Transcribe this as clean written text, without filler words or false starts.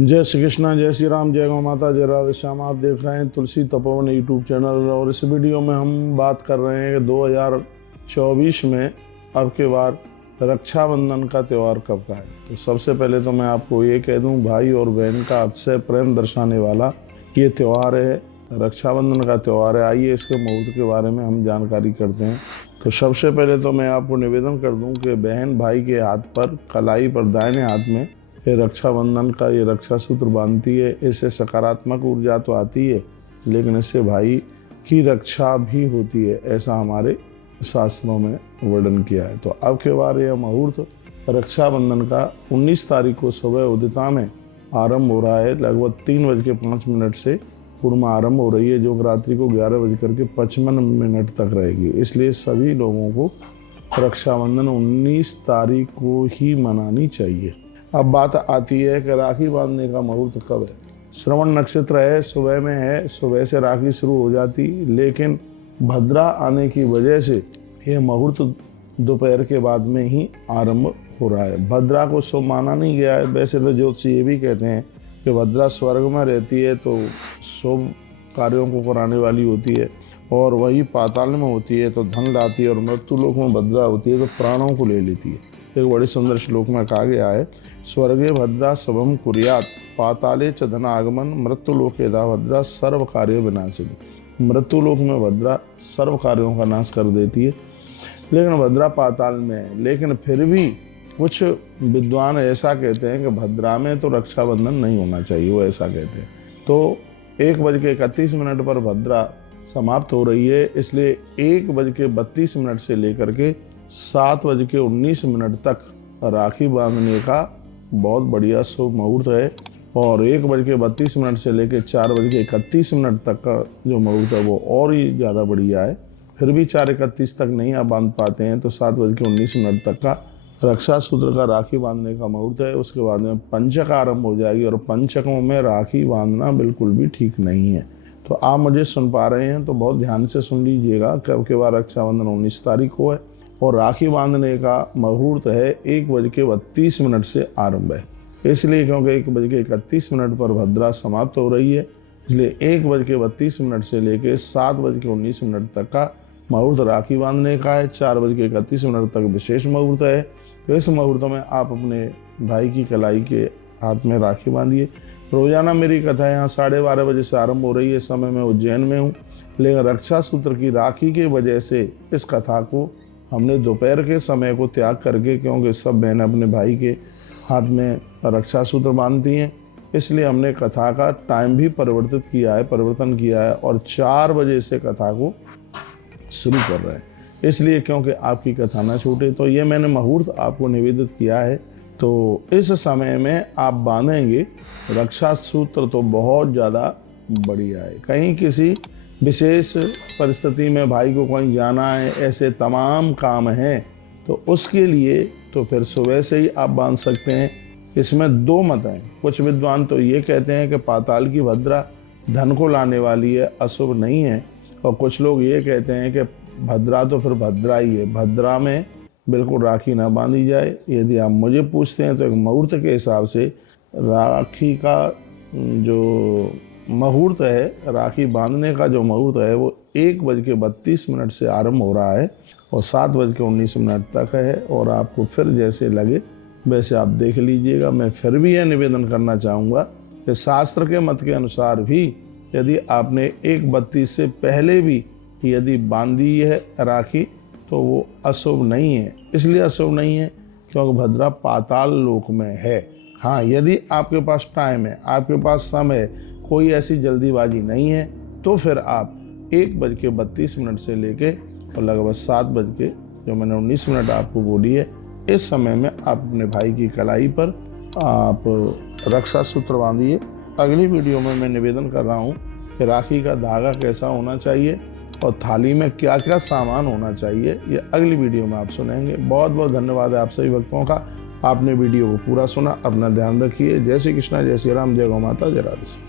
जय श्री कृष्णा, जय श्री राम, जय गौ माता, जय राधे श्याम। आप देख रहे हैं तुलसी तपोवन यूट्यूब चैनल और इस वीडियो में हम बात कर रहे हैं कि 2024 में अब के बार रक्षाबंधन का त्यौहार कब का है। तो सबसे पहले तो मैं आपको ये कह दूं, भाई और बहन का अतिशय प्रेम दर्शाने वाला ये त्यौहार है, रक्षाबंधन का त्यौहार है। आइए इसके मुहूर्त के बारे में हम जानकारी करते हैं। तो सबसे पहले तो मैं आपको निवेदन कर दूं कि बहन भाई के हाथ पर कलाई पर दाहिने हाथ में ये रक्षाबंधन का ये रक्षा सूत्र बांधती है। इससे सकारात्मक ऊर्जा तो आती है, लेकिन इससे भाई की रक्षा भी होती है, ऐसा हमारे शास्त्रों में वर्णन किया है। तो अब के बार यह मुहूर्त रक्षाबंधन का 19 तारीख को सुबह उदिता में आरंभ हो रहा है। लगभग 3:05 से पूर्णिमा आरंभ हो रही है, जो रात्रि को 11:55 तक रहेगी। इसलिए सभी लोगों को रक्षाबंधन 19 तारीख को ही मनानी चाहिए। अब बात आती है कि राखी बांधने का मुहूर्त कब है। श्रवण नक्षत्र है, सुबह में है, सुबह से राखी शुरू हो जाती, लेकिन भद्रा आने की वजह से यह मुहूर्त दोपहर के बाद में ही आरंभ हो रहा है। भद्रा को शुभ माना नहीं गया है। वैसे तो ज्योतिषी ये भी कहते हैं कि भद्रा स्वर्ग में रहती है तो शुभ कार्यों को कराने वाली होती है, और वही पाताल में होती है तो धन लाती है, और मृत्यु लोक में भद्रा होती है तो प्राणों को ले लेती है। एक बड़ी सुंदर श्लोक में कहा गया है, स्वर्गे भद्रा शुभम कुर्यात पाताले च धनागमन मृत्यु लोके यदा भद्रा सर्व कार्य विनाशिनी। मृत्यु लोक में भद्रा सर्व कार्यों का नाश कर देती है, लेकिन भद्रा पाताल में है। लेकिन फिर भी कुछ विद्वान ऐसा कहते हैं कि भद्रा में तो रक्षाबंधन नहीं होना चाहिए, वो ऐसा कहते हैं। तो 1:31 पर भद्रा समाप्त हो रही है, इसलिए 1:32 से लेकर के 7:19 तक राखी बांधने का बहुत बढ़िया शुभ मुहूर्त है। और 1:32 से लेकर 4:31 तक का जो मुहूर्त है वो और ही ज़्यादा बढ़िया है। फिर भी 4:31 तक नहीं आप बांध पाते हैं तो 7:19 तक का रक्षा सूत्र का राखी बांधने का मुहूर्त है। उसके बाद में पंचक आरंभ हो जाएगी, और पंचकों में राखी बांधना बिल्कुल भी ठीक नहीं है। तो आप मुझे सुन पा रहे हैं तो बहुत ध्यान से सुन लीजिएगा। कब के बाद रक्षाबंधन 19 तारीख को है, और राखी बांधने का मुहूर्त है 1:32 से आरंभ है। इसलिए क्योंकि 1:31 पर भद्रा समाप्त हो रही है, इसलिए 1:32 से लेकर 7:19 तक का मुहूर्त राखी बांधने का है। 4:31 तक विशेष मुहूर्त है। तो इस मुहूर्त में आप अपने भाई की कलाई के हाथ में राखी बांधिए। रोजाना मेरी कथा यहाँ 12:30 बजे से आरंभ हो रही है। समय में उज्जैन में हूँ, लेकिन रक्षा सूत्र की राखी के वजह से इस कथा को हमने दोपहर के समय को त्याग करके, क्योंकि सब बहनें अपने भाई के हाथ में रक्षा सूत्र बांधती हैं, इसलिए हमने कथा का टाइम भी परिवर्तन किया है और 4 बजे से कथा को शुरू कर रहे हैं। इसलिए क्योंकि आपकी कथा ना छूटे, तो ये मैंने मुहूर्त आपको निवेदित किया है। तो इस समय में आप बांधेंगे रक्षा सूत्र तो बहुत ज़्यादा बढ़िया है। कहीं किसी विशेष परिस्थिति में भाई को कहीं जाना है, ऐसे तमाम काम हैं, तो उसके लिए तो फिर सुबह से ही आप बांध सकते हैं। इसमें 2 मत हैं। कुछ विद्वान तो ये कहते हैं कि पाताल की भद्रा धन को लाने वाली है, अशुभ नहीं है, और कुछ लोग ये कहते हैं कि भद्रा तो फिर भद्रा ही है, भद्रा में बिल्कुल राखी ना बांधी जाए। यदि आप मुझे पूछते हैं तो एक मुहूर्त के हिसाब से राखी का जो मुहूर्त है, राखी बांधने का जो मुहूर्त है वो 1:32 से आरंभ हो रहा है और 7:19 तक है। और आपको फिर जैसे लगे वैसे आप देख लीजिएगा। मैं फिर भी यह निवेदन करना चाहूँगा कि शास्त्र के मत के अनुसार भी यदि आपने 1:32 से पहले भी यदि बांधी है राखी तो वो अशुभ नहीं है। इसलिए अशुभ नहीं है क्योंकि भद्रा पाताल लोक में है। हाँ, यदि आपके पास टाइम है, आपके पास समय, कोई ऐसी जल्दीबाजी नहीं है, तो फिर आप 1:32 से लेके और लगभग 7 जो मैंने 19 आपको बोली है, इस समय में आप अपने भाई की कलाई पर आप रक्षा सूत्र बांधिए। अगली वीडियो में मैं निवेदन कर रहा हूँ कि राखी का धागा कैसा होना चाहिए और थाली में क्या क्या सामान होना चाहिए, ये अगली वीडियो में आप सुनेंगे। बहुत बहुत धन्यवाद है आप सभी भक्तों का, आपने वीडियो को पूरा सुना। अपना ध्यान रखिए। जय श्री कृष्णा, जय श्री राम, जय गौ माता, जय राधे।